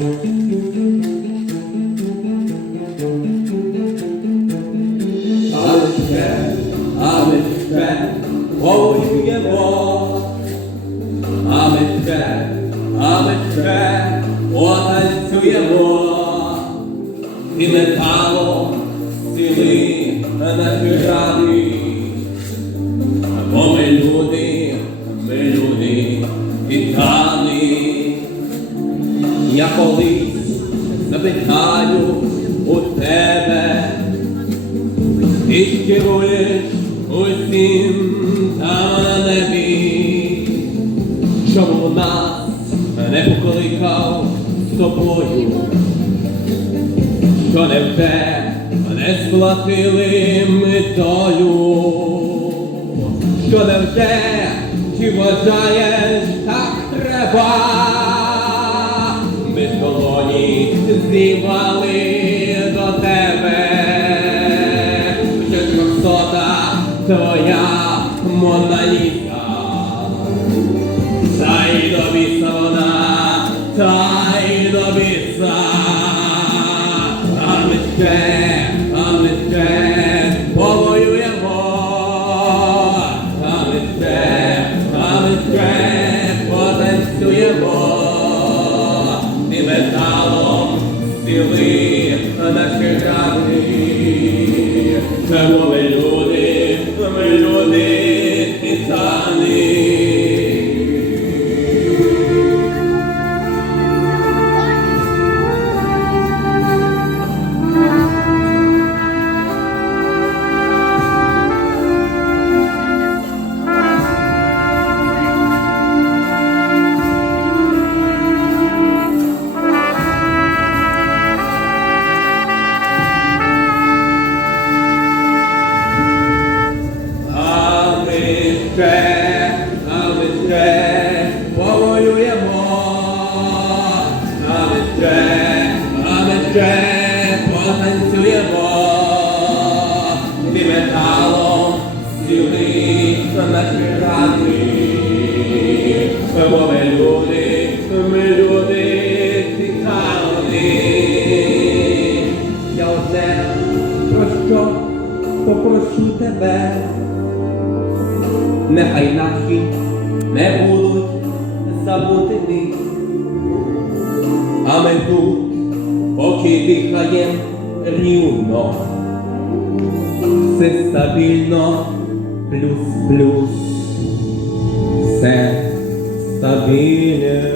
І металом стіни наші ради. Я колись запитаю у тебе, ти керуєш усім на небі, чому нас не покликав з собою, що не вже не сплатили ми долю, що не вже чи вважаєш так треба, зівали до тебе, що красота твоя Моналіса. Бо ми ще потанцюємо. І металом рани. Бо ми люди, ми люди титани. Я про що попрошу тебе, нехай наші не будуть забутими, а ми тут, поки дихає рівно, все стабільно, плюс-плюс, все стабільно.